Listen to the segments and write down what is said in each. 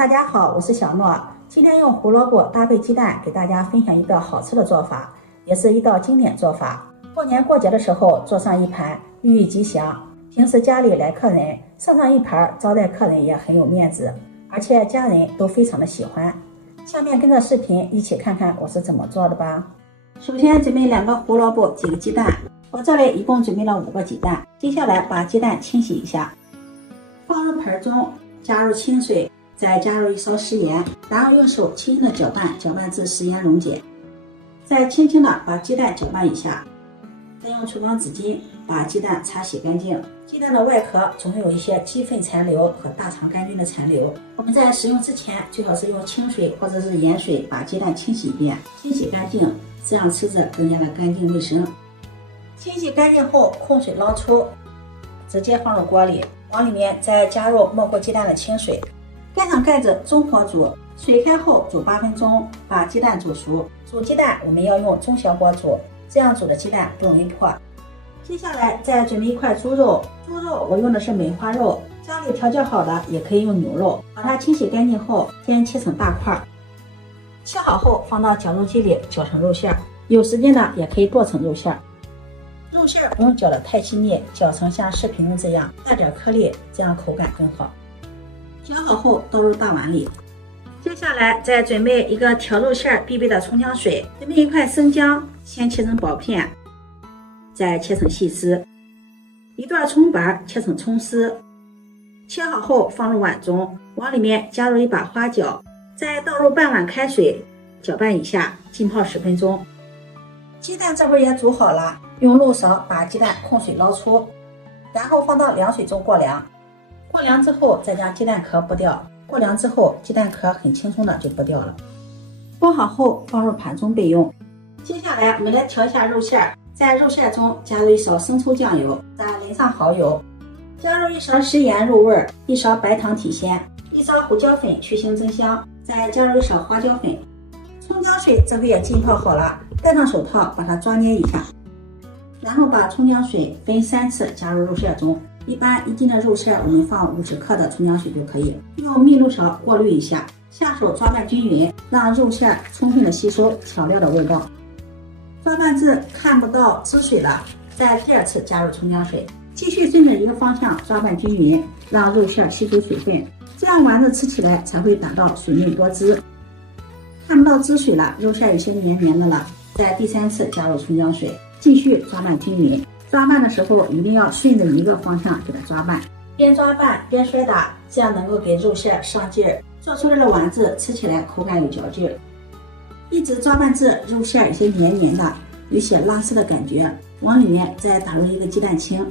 大家好，我是小诺。今天用胡萝卜搭配鸡蛋给大家分享一道好吃的做法，也是一道经典做法。过年过节的时候做上一盘，寓意吉祥。平时家里来客人，上上一盘招待客人也很有面子，而且家人都非常的喜欢。下面跟着视频一起看看我是怎么做的吧。首先准备2个胡萝卜，几个鸡蛋。我这里一共准备了5个鸡蛋。接下来把鸡蛋清洗一下，放入盆中，加入清水，再加入1勺食盐，然后用手轻轻的搅拌，搅拌至食盐溶解。再轻轻的把鸡蛋搅拌一下，再用厨房纸巾把鸡蛋擦洗干净。鸡蛋的外壳总会有一些鸡粪残留和大肠杆菌的残留，我们在食用之前最好是用清水或者是盐水把鸡蛋清洗一遍，清洗干净，这样吃着更加的干净卫生。清洗干净后控水捞出，直接放入锅里，往里面再加入没过鸡蛋的清水，盖上盖子，中火煮，水开后煮8分钟，把鸡蛋煮熟。煮鸡蛋我们要用中小火煮，这样煮的鸡蛋不容易破。接下来再准备一块猪肉，猪肉我用的是梅花肉，家里调教好的也可以用牛肉。把它清洗干净后，先切成大块，切好后放到绞肉机里绞成肉馅，有时间的也可以剁成肉馅。肉馅不用绞得太细腻，绞成像视频中这样带点颗粒，这样口感更好。绞好后倒入大碗里。接下来再准备一个调肉馅必备的葱姜水，准备1块生姜，先切成薄片，再切成细丝，1段葱白切成葱丝。切好后放入碗中，往里面加入1把花椒，再倒入半碗开水，搅拌一下，浸泡10分钟。鸡蛋这会儿也煮好了，用漏勺把鸡蛋控水捞出，然后放到凉水中过凉。过凉之后再将鸡蛋壳剥掉，过凉之后鸡蛋壳很轻松的就剥掉了。剥好后放入盘中备用。接下来我们来调一下肉馅，在肉馅中加入1勺生抽酱油，再淋上蚝油，加入1勺食盐入味，1勺白糖提鲜，1勺胡椒粉去腥增香，再加入1勺花椒粉。葱姜水这回也浸泡好了，戴上手套把它抓捏一下，然后把葱姜水分3次加入肉馅中。一般1斤的肉馅我们放50克的葱姜水就可以，用密露勺过滤一下，下手抓拌均匀，让肉馅充分的吸收调料的味道。抓拌至看不到汁水了，再第2次加入葱姜水，继续顺着一个方向抓拌均匀，让肉馅吸收水分，这样丸子吃起来才会达到水嫩多汁。看不到汁水了，肉馅有些黏黏的了，再第3次加入葱姜水，继续抓拌均匀。抓拌的时候一定要顺着一个方向给它抓拌，边抓拌边摔打，这样能够给肉馅上劲儿，做出来的丸子吃起来口感有嚼劲儿。一直抓拌至肉馅有些黏黏的，有些拉丝的感觉，往里面再打入1个鸡蛋清，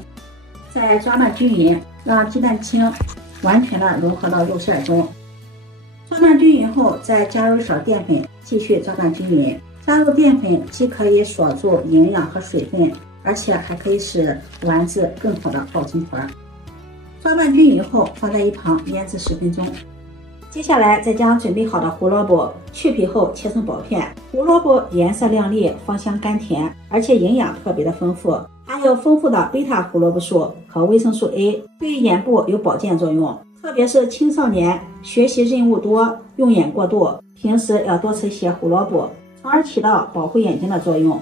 再抓拌均匀，让鸡蛋清完全的融合到肉馅中。抓拌均匀后再加入1勺淀粉，继续抓拌均匀。加入淀粉既可以锁住营养和水分，而且还可以使丸子更好的爆成团。抓拌均匀后放在一旁腌制10分钟。接下来再将准备好的胡萝卜去皮后切成薄片。胡萝卜颜色亮丽，芳香甘甜，而且营养特别的丰富，含有丰富的贝塔胡萝卜素和维生素 A， 对眼部有保健作用。特别是青少年学习任务多，用眼过度，平时要多吃一些胡萝卜，从而起到保护眼睛的作用。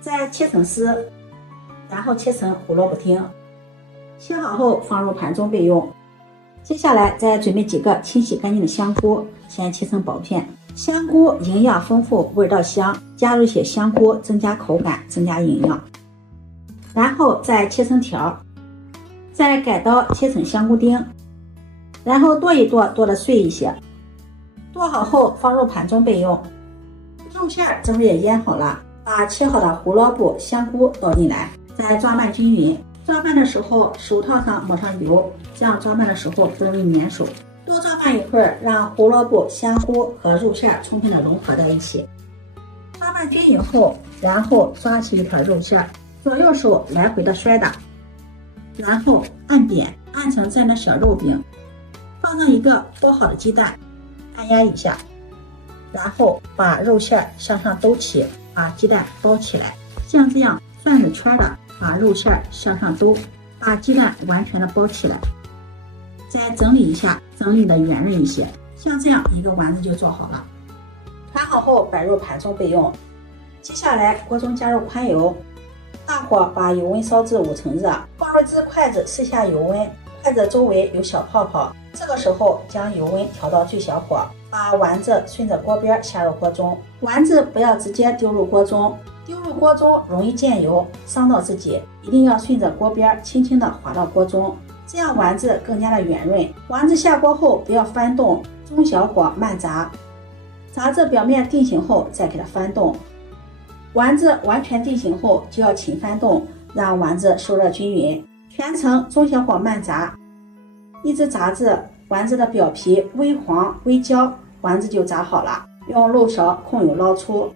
再切成丝，然后切成胡萝卜丁，切好后放入盘中备用。接下来再准备几个清洗干净的香菇，先切成薄片。香菇营养丰富，味道香，加入些香菇增加口感，增加营养。然后再切成条，再改刀切成香菇丁，然后剁一剁，剁得碎一些。剁好后放入盘中备用。肉馅这会也腌好了，把切好的胡萝卜、香菇倒进来，再抓拌均匀。抓拌的时候手套上抹上油，这样抓拌的时候不容易粘手。多抓拌一会儿，让胡萝卜、香菇和肉馅充分的融合在一起。抓拌均匀后，然后抓起一团肉馅，左右手来回的摔打，然后按扁，按成这样的小肉饼，放上1个剥好的鸡蛋，按压一下，然后把肉馅向上兜起，把鸡蛋包起来，像这样转着圈的把肉馅向上兜，把鸡蛋完全的包起来。再整理一下，整理的圆润一些，像这样一个丸子就做好了。团好后摆入盘中备用。接下来锅中加入宽油，大火把油温烧至5成热，放入一只筷子试下油温，筷子周围有小泡泡，这个时候将油温调到最小火，把丸子顺着锅边下入锅中。丸子不要直接丢入锅中，丢入锅中容易溅油，伤到自己，一定要顺着锅边轻轻地滑到锅中，这样丸子更加的圆润。丸子下锅后不要翻动，中小火慢炸，炸至表面定型后再给它翻动。丸子完全定型后就要勤翻动，让丸子受热均匀，全程中小火慢炸，一直炸至丸子的表皮微黄微焦，丸子就炸好了。用漏勺控油捞出，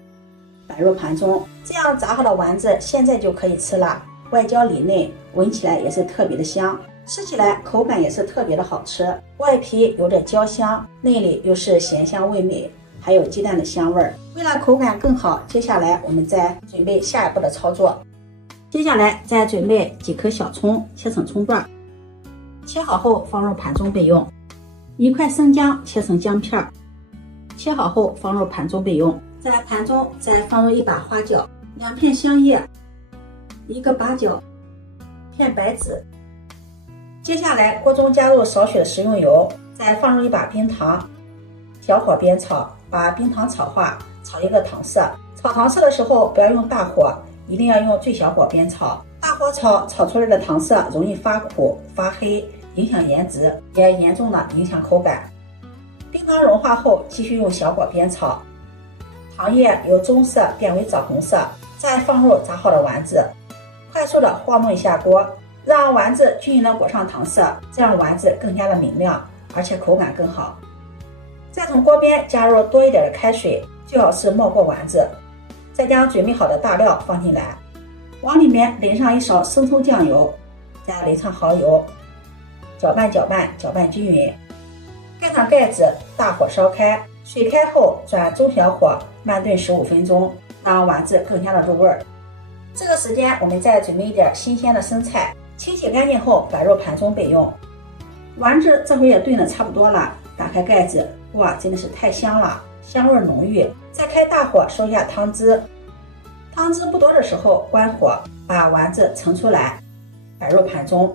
摆入盘中。这样炸好的丸子现在就可以吃了，外焦里嫩，闻起来也是特别的香，吃起来口感也是特别的好吃。外皮有点焦香，内里又是咸香味美，还有鸡蛋的香味儿。为了口感更好，接下来我们再准备下一步的操作。接下来再准备几颗小葱，切成葱段，切好后放入盘中备用。一块生姜切成姜片，切好后放入盘中备用。在盘中再放入一把花椒、2片香叶、1个八角、片白芷。接下来锅中加入少许的食用油，再放入一把冰糖，小火煸炒，把冰糖炒化，炒一个糖色。炒糖色的时候不要用大火，一定要用最小火煸炒。大火炒出来的糖色容易发苦发黑，影响颜值，也严重的影响口感。冰糖融化后继续用小火煸炒，糖液由棕色变为枣红色，再放入炸好的丸子，快速的晃动一下锅，让丸子均匀的裹上糖色，这样丸子更加的明亮，而且口感更好。再从锅边加入多一点的开水，最好是没过丸子，再将准备好的大料放进来，往里面淋上一勺生抽酱油，再淋上蚝油，搅拌均匀，盖上盖子，大火烧开，水开后转中小火慢炖15分钟，让丸子更加的入味儿。这个时间我们再准备一点新鲜的生菜，清洗干净后摆入盘中备用。丸子这回也炖得差不多了，打开盖子，哇，真的是太香了，香味浓郁。再开大火收一下汤汁，汤汁不多的时候关火，把丸子盛出来，摆入盘中。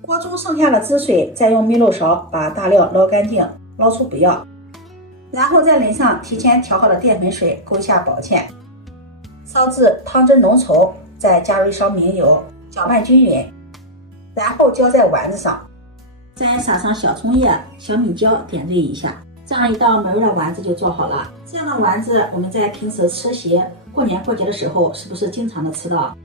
锅中剩下的汁水再用熨斗勺把大料捞干净，捞出不要，然后再淋上提前调好的淀粉水，勾一下薄芡，烧至汤汁浓稠，再加入一勺明油，搅拌均匀，然后浇在丸子上，再撒上小葱叶、小米椒点缀一下，这样一道美味的丸子就做好了。这样的丸子我们在平时吃席、过年过节的时候是不是经常的吃到？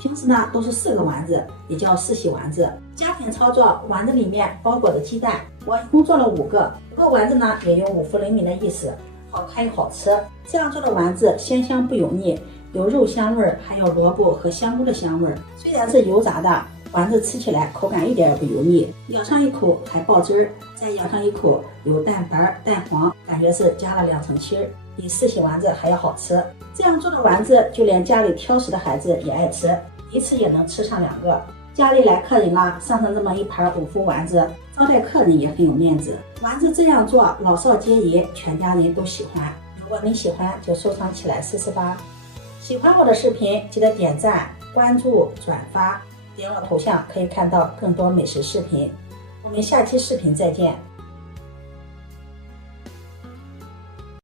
平时呢都是4个丸子，也叫4喜丸子。家庭操作，丸子里面包裹着鸡蛋，我一共做了5个，5个丸子呢也有五福临门的意思，好看又好吃。这样做的丸子鲜香不油腻，有肉香味儿，还有萝卜和香菇的香味儿。虽然是油炸的，丸子吃起来口感一点也不油腻，咬上一口还爆汁儿，再咬上一口有蛋白蛋黄，感觉是加了2层皮儿，比4喜丸子还要好吃。这样做的丸子，就连家里挑食的孩子也爱吃，一次也能吃上2个。家里来客人啦，上这么一盘5福丸子，招待客人也很有面子。丸子这样做，老少皆宜，全家人都喜欢。如果你喜欢，就收藏起来试试吧。喜欢我的视频，记得点赞、关注、转发，点我头像可以看到更多美食视频。我们下期视频再见。